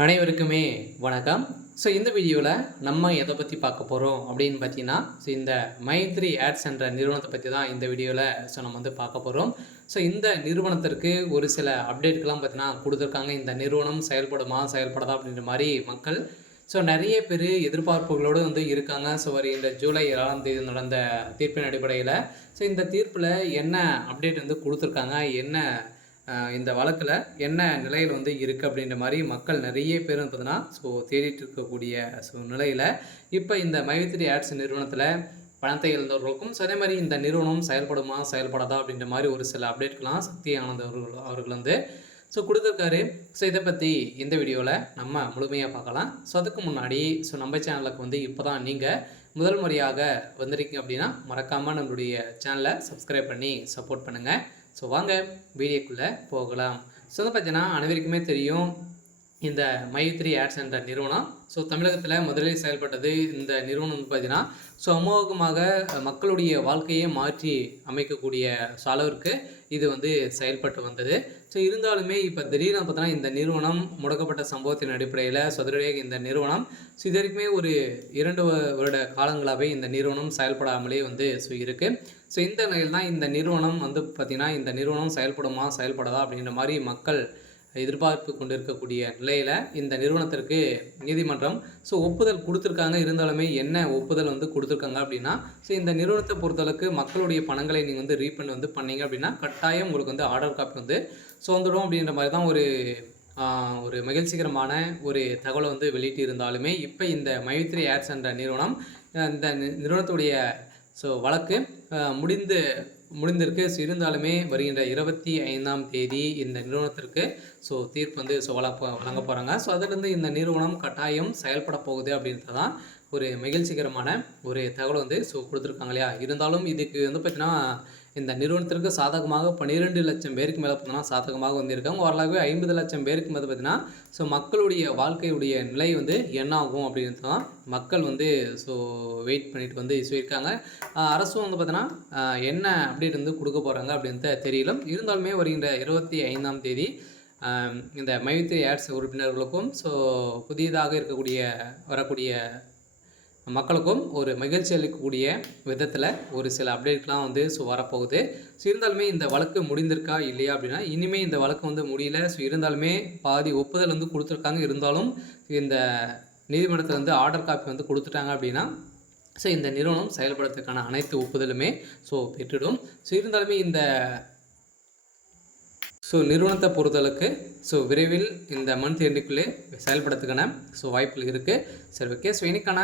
அனைவருக்குமே வணக்கம். இந்த வீடியோவில் நம்ம எதை பற்றி பார்க்க போகிறோம் அப்படின்னு பார்த்தீங்கன்னா, இந்த மைத்ரி ஆட்ஸ் என்ற நிறுவனத்தை பற்றி தான் இந்த வீடியோவில் நம்ம பார்க்க போகிறோம். இந்த நிறுவனத்திற்கு ஒரு சில அப்டேட்கள்லாம் பார்த்தீங்கன்னா கொடுத்துருக்காங்க. இந்த நிறுவனம் செயல்படுமா செயல்படாதா அப்படின்ற மாதிரி மக்கள் நிறைய பேர் எதிர்பார்ப்புகளோடு இருக்காங்க. வருகின்ற ஜூலை 7ஆம் தேதி நடந்த தீர்ப்பின் அடிப்படையில் இந்த தீர்ப்பில் என்ன அப்டேட் கொடுத்துருக்காங்க, என்ன இந்த வழக்கில் என்ன நிலையில் இருக்குது அப்படின்ற மாதிரி மக்கள் நிறைய பேர் பார்த்தீங்கன்னா தேடிட்டு இருக்கக்கூடிய நிலையில் இப்போ இந்த மைத்ரி ஆட்ஸ் நிறுவனத்தில் பணத்தை இழந்தவர்களுக்கும் அதே மாதிரி இந்த நிறுவனம் செயல்படுமா செயல்படாதா அப்படின்ற மாதிரி ஒரு சில அப்டேட்கள்லாம் சக்தி ஆனந்த் அவர்கள் கொடுத்துருக்காரு. இதை பற்றி இந்த வீடியோவில் நம்ம முழுமையாக பார்க்கலாம். அதுக்கு முன்னாடி நம்ம சேனலுக்கு இப்போ தான் நீங்கள் முதல் முறையாக வந்திருக்கீங்க அப்படின்னா மறக்காமல் நம்மளுடைய சேனலை சப்ஸ்கிரைப் பண்ணி சப்போர்ட் பண்ணுங்கள். வாங்க வீடியோக்குள்ளே போகலாம். பார்த்தீங்கன்னா அனைவருக்குமே தெரியும் இந்த மைத்ரி ஆட்ஸ் என்ற நிறுவனம் தமிழகத்தில் முதலில் செயல்பட்டது. இந்த நிறுவனம் பார்த்தீங்கன்னா அமோகமாக மக்களுடைய வாழ்க்கையை மாற்றி அமைக்கக்கூடிய அளவிற்கு இது செயல்பட்டு வந்தது. இருந்தாலுமே இப்போ திடீர்னு பார்த்தோன்னா இந்த நிறுவனம் முடக்கப்பட்ட சம்பவத்தின் அடிப்படையில் சதுரடியாக இந்த நிறுவனம் இது வரைக்குமே ஒரு 2 வருட காலங்களாகவே இந்த நிறுவனம் செயல்படாமலே இருக்குது. இந்த நிலையில் தான் இந்த நிறுவனம் பார்த்திங்கன்னா இந்த நிறுவனம் செயல்படுமா செயல்படாதா அப்படின்ற மாதிரி மக்கள் எதிர்பார்ப்பு கொண்டிருக்கக்கூடிய நிலையில் இந்த நிறுவனத்திற்கு நீதிமன்றம் ஒப்புதல் கொடுத்துருக்காங்க. இருந்தாலுமே என்ன ஒப்புதல் கொடுத்துருக்காங்க அப்படின்னா இந்த நிறுவனத்தை பொறுத்தளவுக்கு மக்களுடைய பணங்களை நீங்கள் ரீஃபண்ட் பண்ணீங்க அப்படின்னா கட்டாயம் உங்களுக்கு ஆர்டர் காப்பி வந்துடும் அப்படின்ற மாதிரி தான் ஒரு மகிழ்ச்சிகரமான ஒரு தகவலை வெளியிட்டு இருந்தாலுமே இப்போ இந்த மைத்ரி ஆட்ஸ் என்ற நிறுவனம் இந்த நிறுவனத்துடைய வழக்கு முடிந்திருக்கு. இருந்தாலுமே வருகின்ற 25ஆம் தேதி இந்த நிறுவனத்திற்கு தீர்ப்பு வழங்க போகிறாங்க. அதிலிருந்து இந்த நிறுவனம் கட்டாயம் செயல்பட போகுது அப்படின்றது தான் ஒரு மகிழ்ச்சிகரமான ஒரு தகவல் கொடுத்துருக்காங்க இல்லையா. இருந்தாலும் இதுக்கு பார்த்திங்கன்னா இந்த நிறுவனத்திற்கு சாதகமாக 12 லட்சம் பேருக்கு மேலே பார்த்தீங்கன்னா சாதகமாக இருக்காங்க. ஓரளவு 50 லட்சம் பேருக்கு மேலே பார்த்திங்கன்னா மக்களுடைய வாழ்க்கையுடைய நிலை என்ன ஆகும் அப்படின்றது தான் மக்கள் வெயிட் பண்ணிட்டு சொல்லியிருக்காங்க. அரசும் பார்த்தீங்கன்னா என்ன அப்டேட் கொடுக்க போகிறாங்க அப்படின்றது தெரியல. இருந்தாலுமே வருகின்ற 25ஆம் தேதி இந்த மைத்ரி ஆட்ஸ் உறுப்பினர்களுக்கும் புதியதாக வரக்கூடிய மக்களுக்கும் ஒரு மகிழ்ச்சி அளிக்கக்கூடிய விதத்தில் ஒரு சில அப்டேட்லாம் வரப்போகுது. இருந்தாலுமே இந்த வழக்கு முடிந்திருக்கா இல்லையா அப்படின்னா இனிமேல் இந்த வழக்கு முடியல. இருந்தாலுமே பாதி ஒப்புதல் கொடுத்துருக்காங்க. இருந்தாலும் இந்த நீதிமன்றத்தில் ஆர்டர் காப்பி கொடுத்துட்டாங்க அப்படின்னா இந்த நிறுவனம் செயல்படுறதுக்கான அனைத்து ஒப்புதலுமே பெற்றுடும். இருந்தாலுமே இந்த நிறுவனத்தை பொறுத்தளவுக்கு விரைவில் இந்த மந்த் எண்டுக்குள்ளே செயல்படுறதுக்கான வாய்ப்புகள் இருக்குது. ஓகே. இன்னைக்கான